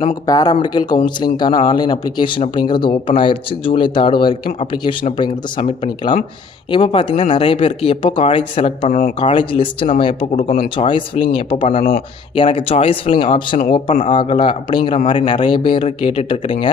நமக்கு paramedical கவுன்சிலிங்கான online application அப்படிங்கிறது open ஆயிடுச்சு. ஜூலை 3 வரைக்கும் அப்ளிகேஷன் அப்படிங்கிறது சப்மிட் பண்ணிக்கலாம். இப்போ பார்த்திங்கன்னா நிறைய பேருக்கு எப்போ காலேஜ் செலக்ட் பண்ணணும், காலேஜ் லிஸ்ட்டு நம்ம எப்போ கொடுக்கணும், சாய்ஸ் ஃபில்லிங் எப்போ பண்ணணும், எனக்கு சாய்ஸ் ஃபில்லிங் ஆப்ஷன் ஓப்பன் ஆகலை அப்படிங்கிற மாதிரி நிறைய பேர் கேட்டுட்ருக்குறீங்க.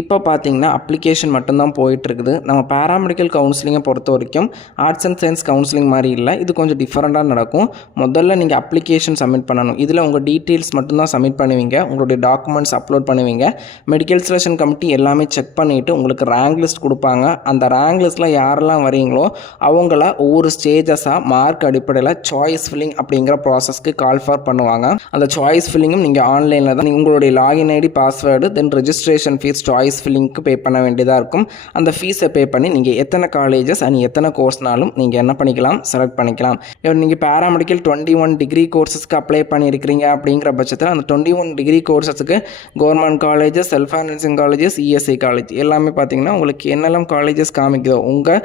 இப்போ பார்த்திங்கன்னா அப்ளிகேஷன் மட்டும்தான் போயிட்டுருக்குது. நம்ம பேராமெடிக்கல் கவுன்சிலிங்கை பொறுத்த வரைக்கும் ஆர்ட்ஸ் அண்ட் சயின்ஸ் கவுன்சிலிங் மாதிரி இல்லை, இது கொஞ்சம் டிஃப்ரெண்ட்டாக நடக்கும். முதல்ல நீங்கள் அப்ளிகேஷன் சப்மிட் பண்ணணும். இதில் உங்கள் டீட்டெயில்ஸ் மட்டும்தான் சப்மிட் பண்ணுவீங்க, உங்களுடைய டாக்குமெண்ட்ஸ் அப்லோட் பண்ணுவீங்க. மெடிக்கல் செலெக்ஷன் கமிட்டி எல்லாமே செக் பண்ணிவிட்டு உங்களுக்கு ரேங்க் லிஸ்ட் கொடுப்பாங்க. அந்த ரேங்க் லிஸ்ட்டில் யாரெல்லாம் வரீங்களோ அவங்கள ஒவ்வொரு ஸ்டேஜஸாக மார்க் அடிப்படையில் சாய்ஸ் ஃபில்லிங் அப்படிங்கிற ப்ராசஸ்க்கு கால் ஃபார் பண்ணுவாங்க. அந்த சாய்ஸ் ஃபில்லிங்கும் நீங்கள் ஆன்லைனில் தான் உங்களுடைய லாகின் ஐடி, பாஸ்வேர்டு, தென் ரெஜிஸ்ட்ரேஷன் ஃபீஸ் சாய்ஸ் ஃபில்லிங்க்கு பே பண்ண வேண்டியதாக இருக்கும். அந்த ஃபீஸை பே பண்ணி நீங்கள் எத்தனை காலேஜஸ் அண்ட் எத்தனை கோர்ஸ்னாலும் நீங்கள் என்ன பண்ணிக்கலாம், செலக்ட் பண்ணிக்கலாம். இப்போ நீங்கள் பேராமெடிக்கல் 21 டிகிரி கோர்ஸஸ்க்கு அப்ளை பண்ணியிருக்கிறீங்க அப்படிங்கிற பட்சத்தில் அந்த 21 டிகிரி கோர்ஸஸுக்கு government colleges, self financing colleges, ESI college எல்லாமே பார்த்தீங்கன்னா உங்களுக்கு என்னெல்லாம் காலேஜஸ் காமிக்குதோ உங்கள்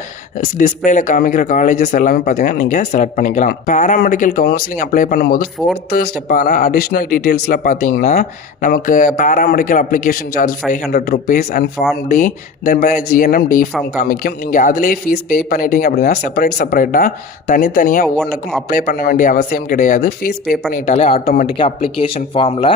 டிஸ்பிளேல காமிக்கிற காலேஜஸ் எல்லாமே பார்த்தீங்கன்னா நீங்கள் செலக்ட் பண்ணிக்கலாம். பேராமெடிக்கல் கவுன்சிலிங் அப்ளை பண்ணும்போது 4th ஸ்டெப்பான அடிஷ்னல் டீட்டெயில்ஸில் பார்த்தீங்கன்னா நமக்கு paramedical application charge 500 rupees and form D, then GNM D form காமிக்கும். நீங்கள் அதிலே ஃபீஸ் பே பண்ணிட்டீங்க அப்படின்னா செப்பரேட்டாக தனித்தனியாக ஒவ்வொன்றுக்கும் அப்ளை பண்ண வேண்டிய அவசியம் கிடையாது. ஃபீஸ் பே பண்ணிட்டாலே ஆட்டோமேட்டிக்காக அப்ளிகேஷன் ஃபார்மில்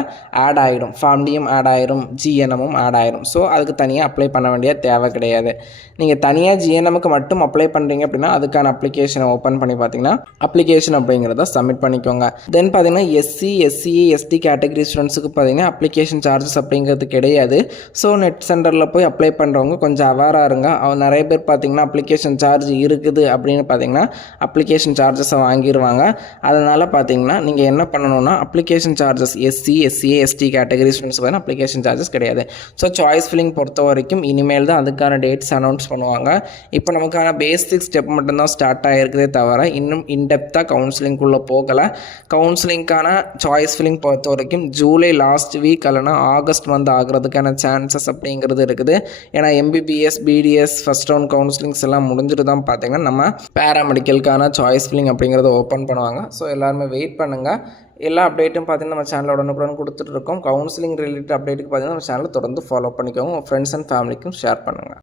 ஆட் ஆகிடும். ஃபார்ம் டியும் ஆட் ஆயிரும், ஜிஎன்எம்மும் ஆட் ஆயிரும். ஸோ அதுக்கு தனியாக அப்ளை பண்ண வேண்டிய தேவை கிடையாது. நீங்கள் தனியாக ஜிஎன்எம்முக்கு மட்டும் அப்ளை பண்ணுறீங்க அப்படின்னா அதுக்கான அப்ளிகேஷனை ஓப்பன் பண்ணி பார்த்தீங்கன்னா அப்ளிகேஷன் அப்படிங்கிறத சப்மிட் பண்ணிக்கோங்க. தென் பார்த்தீங்கன்னா எஸ்சி, எஸ்சிஏ, எஸ்டி கேட்டகரி ஸ்டூடெண்ட்ஸுக்கு பார்த்தீங்கன்னா அப்ளிகேஷன் சார்ஜஸ் அப்படிங்கிறது கிடையாது. ஸோ நெட் சென்டரில் போய் அப்ளை பண்ணுறவங்க கொஞ்சம் அவேராக இருங்க. நிறைய பேர் பார்த்தீங்கன்னா அப்ளிகேஷன் சார்ஜ் இருக்குது அப்படின்னு பார்த்தீங்கன்னா அப்ளிகேஷன் சார்ஜஸை வாங்கிடுவாங்க. அதனால் பார்த்தீங்கன்னா நீங்கள் என்ன பண்ணணும்னா application charges SC, SCA, ST category students பார்த்தீங்கன்னா அப்ளிகேஷன் சார்ஜஸ் கிடையாது. ஸோ சாய்ஸ் ஃபில்லிங் பொறுத்த வரைக்கும் இனிமேல் தான் அதுக்கான டேட்ஸ் அனௌன்ஸ் பண்ணுவாங்க. இப்போ நமக்கான பேசிக் ஸ்டெப் மட்டும்தான் ஸ்டார்ட் ஆகிருக்குதே தவிர இன்னும் இன்டெப்த்தாக கவுன்சிலிங்குள்ளே போகலை. கவுன்சிலிங்கான சாய்ஸ் ஃபில்லிங் பொறுத்த வரைக்கும் ஜூலை லாஸ்ட் வீக் இல்லைனா ஆகஸ்ட் மந்த் ஆகிறதுக்கான சான்சஸ் அப்படிங்கிறது இருக்குது. ஏன்னா MBBS, BDS first round counsellings எல்லாம் முடிஞ்சுட்டு தான் பார்த்தீங்கன்னா நம்ம பேராமெடிக்கலுக்கான சாய்ஸ் ஃபில்லிங் அப்படிங்கிறத ஓப்பன் பண்ணுவாங்க. ஸோ எல்லாருமே வெயிட் பண்ணுங்கள். எல்லா அப்டேட்டும் பார்த்தீங்கன்னா நம்ம சேனலோட உடனுக்குடன் கொடுத்துட்ருக்கோம். கவுன்சிலிங் ரிலேட்டட் அப்டேட்டுக்கு பார்த்தீங்கன்னா நம்ம சேனலை தொடர்ந்து ஃபாலோ பண்ணிக்கோங்க. உங்கள் ஃப்ரெண்ட்ஸ் அண்ட் ஃபேமிலிக்கும் ஷேர் பண்ணுங்கள்.